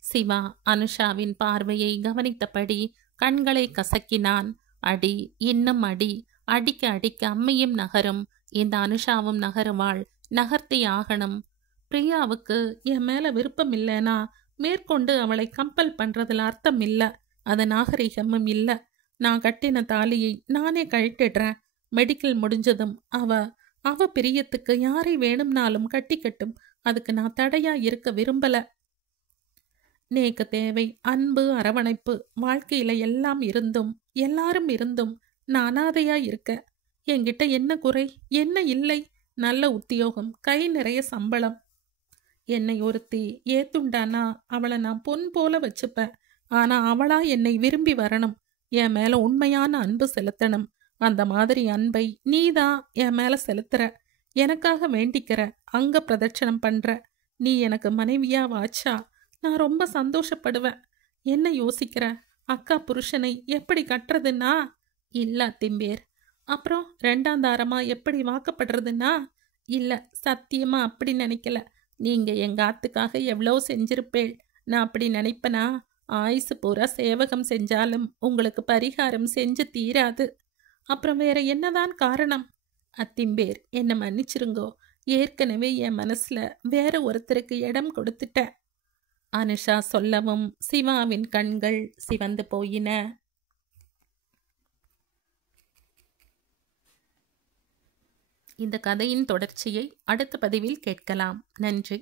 சிவா அனுஷாவின் பார்வையை கவனித்தபடி கண்களை கசக்கினான். அடி, இன்னும் அடி. அடிக்க அடிக்க அம்மையும் நகரும். இந்த அனுஷாவும் நகருவாள். நகர்த்தி ஆகணும். பிரியாவுக்கு என் மேல விருப்பம் இல்லைனா மேற்கொண்டு அவளை கம்பல் பண்றதுல அர்த்தம் இல்ல. அது நாகரிகமும் இல்ல. நான் கட்டின தாலியை நானே கழட்டிடுறேன். மெடிக்கல் முடிஞ்சதும் அவ பிரியத்துக்கு யாரை வேணும்னாலும் கட்டிக்கட்டும். அதுக்கு நான் தடையா இருக்க விரும்பல. நேக்கு தேவை அன்பு, அரவணைப்பு. வாழ்க்கையில எல்லாம் இருந்தும் எல்லாரும் இருந்தும் நான் அனாதையா இருக்க. என்கிட்ட என்ன குறை, என்ன இல்லை? நல்ல உத்தியோகம், கை நிறைய சம்பளம். என்னை ஒருத்தி ஏத்துண்டானா அவளை நான் பொன் போல வச்சுப்பேன். ஆனா அவளா என்னை விரும்பி வரணும். என் மேல உண்மையான அன்பு செலுத்தணும். அந்த மாதிரி அன்பை நீதான் என் மேல செலுத்துற. எனக்காக வேண்டிக்கிற, அங்க பிரதட்சணம் பண்ற. நீ எனக்கு மனைவியா வாச்சா நான் ரொம்ப சந்தோஷப்படுவேன். என்ன யோசிக்கிற? அக்கா புருஷனை எப்படி கட்டுறதுன்னா? இல்ல திம்பேர். அப்புறம் ரெண்டாந்தாரமா எப்படி வாக்கப்படுறதுன்னா? இல்ல, சத்தியமா அப்படி நினைக்கல. நீங்க எங்க ஆத்துக்காக எவ்வளோ செஞ்சிருப்பேள். நான் அப்படி நினைப்பனா? ஆயுசு பூரா சேவகம் செஞ்சாலும் உங்களுக்கு பரிகாரம் செஞ்சு தீராது. அப்புறம் வேற என்னதான் காரணம்? அத்திம்பேர், என்னை மன்னிச்சிருங்கோ. ஏற்கனவே என் மனசுல வேற ஒருத்தருக்கு இடம் கொடுத்துட்டேன். அனுஷா சொல்லவும் சிவாவின் கண்கள் சிவந்து போயின. இந்த கதையின் தொடர்ச்சியை அடுத்த பதிவில் கேட்கலாம். நன்றி.